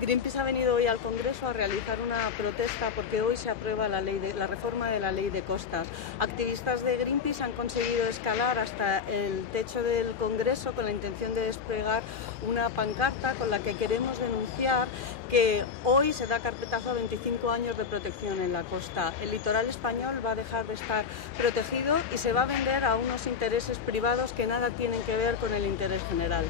Greenpeace ha venido hoy al Congreso a realizar una protesta porque hoy se aprueba la reforma de la ley de costas. Activistas de Greenpeace han conseguido escalar hasta el techo del Congreso con la intención de desplegar una pancarta con la que queremos denunciar que hoy se da carpetazo a 25 años de protección en la costa. El litoral español va a dejar de estar protegido y se va a vender a unos intereses privados que nada tienen que ver con el interés general.